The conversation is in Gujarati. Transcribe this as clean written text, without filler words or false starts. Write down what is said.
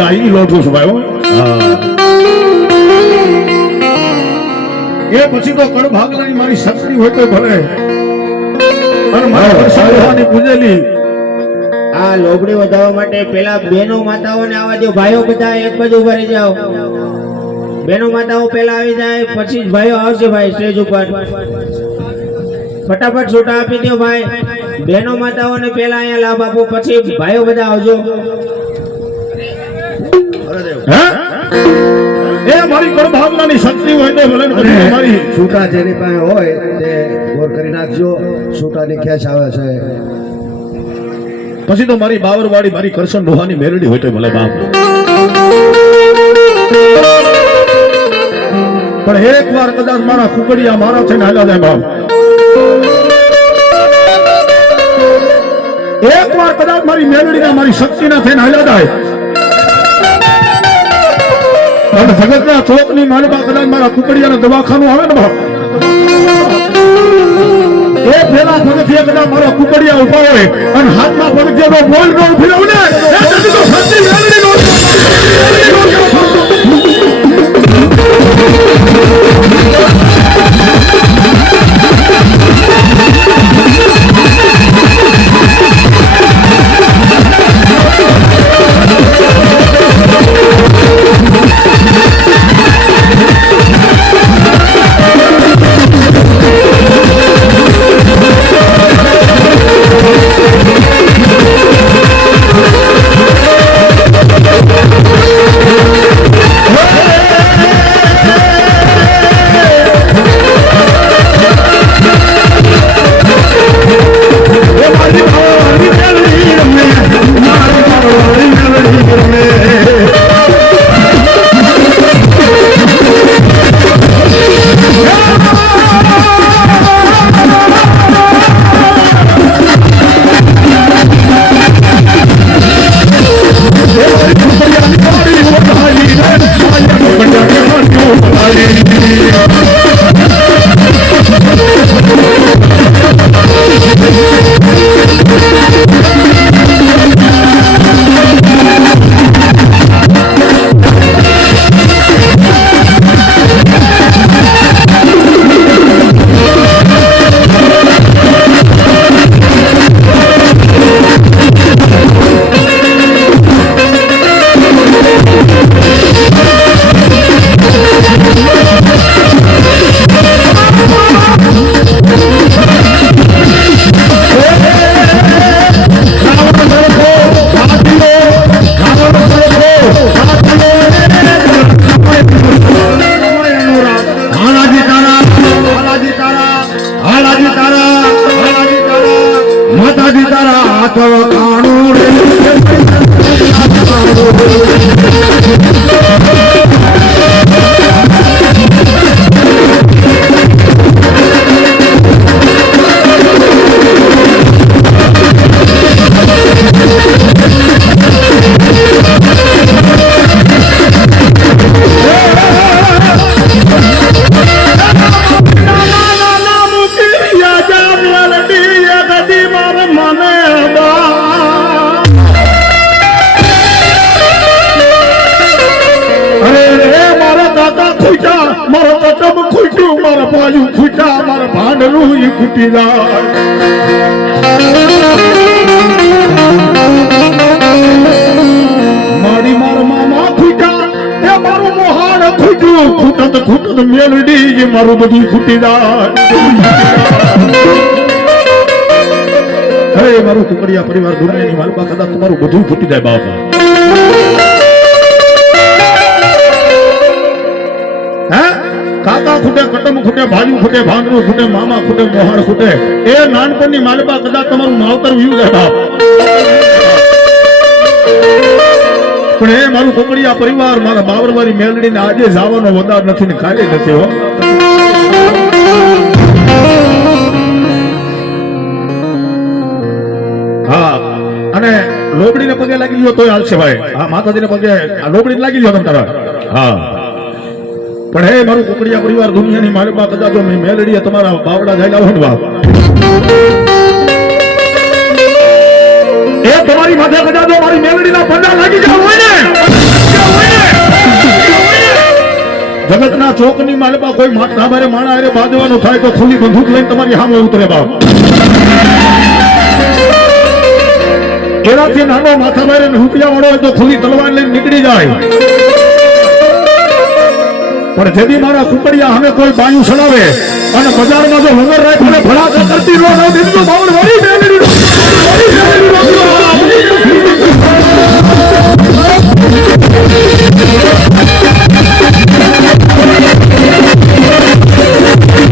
પૈસા ઈ લોટું છું ભાઈ. એ પછી તો કડ ભાગલાની મારી શક્તિ હોય તો ભલે, અને મારા વર્ષોની પૂજેલી આ લોબડી વધારવા માટે પેલા બહેનો માતાઓને આવા દો. ભાઈઓ બધા એક બાજુ ઉભા રહી જાઓ. બહેનો માતાઓ પેલા આવી જાય, પછી જ ભાઈઓ આવશે. ભાઈ સ્ટેજ ઉપર ફટાફટ છૂટા આપી દો. ભાઈ બહેનો માતાઓને પેલા અહીંયા લાભ આપો, પછી ભાઈઓ બધા આવજો. એ મારી કડ ભાગલાની શક્તિ હોય તો ભલે, મારી છૂટા જેની પાસે હોય તે ગોર કરી નાખજો. છૂટાની ખેંચ આવે છે. પછી તો મારી બાવરવાડી મારી કરશન ડોહાની મેરડી હોય તો ભલે બાપ. પણ એક વાર કદાચ મારા કુકડિયા મારા થઈને હાલ્યા જાય બાપ. એક વાર કદાચ મારી મેલડીના મારી શક્તિના થઈને હાલ્યા જાય, અને જગતના ચોકની માલમાં કદાચ મારા કુકડિયાના દવાખાનું આવે ને બાપ, એ પેલા પગથિયે કદાચ મારા કુકડિયા ઉભા હોય અને હાથમાં પગથિયે બોલ નો ફિરવું ને એ તો સચ્ચી મેલડી નો. ખૂટી જાય મારી મારા મામા ખૂટા એ મારું મોહાણ ખૂટ્યું ખૂટત ખૂટત મેલડી મારું બધું ખૂટી જાય. અરે મારું કુકડિયા પરિવાર દુનિયાની માલપા કદાચ તમારું બધું ખૂટી જાય બાપા. કાકા ખૂટે, કટમ ખૂટે, ભાજુ ખૂટે, ભાંગરું ખૂટે, મામા ખૂટે, મોહાણ ખૂટે, એ નાનપણની માલપા કદાચ તમારું માવતર વ્યુ જાય બાપ. પણ એ મારું કુકડિયા પરિવાર મારા બાવરવાળી મેલડીને આજે જવાનો વધાર નથી ને ખાલી નથી હો. હા, અને લોબડીને પગે લાગી ગયો તોય હાલશે ભાઈ. હા, માતાજીને પગે લોબડીને લાગી ગયો તમ તારા. હા, પણ હે મારું કુકડિયા પરિવાર દુનિયાની મારી પાસે કદાચ મેલડીએ તમારા બાવડા જાય હોય ને બાપ, એ તમારી માથે કદાચ જો મારી મેલડીના પંડા લાગી ગયા હોય ને જગતના ચોકની માલમાં કોઈ મારે માણા અરે બાજવાનું થાય તો ખુલ્લી બંદૂક લઈને તમારી સામે ઉતરે બાપ. એનાથી નાનો માથા મારે રૂપિયા વાળો હોય તો ખુલ્લી તલવાર લઈને નીકળી જાય. પણ જેથી મારા કુકડિયા અમે કોઈ બાયું ચડાવે અને બજારમાં જો વગર રાખીને ભડાકા કરતી નો દીધું બાવળ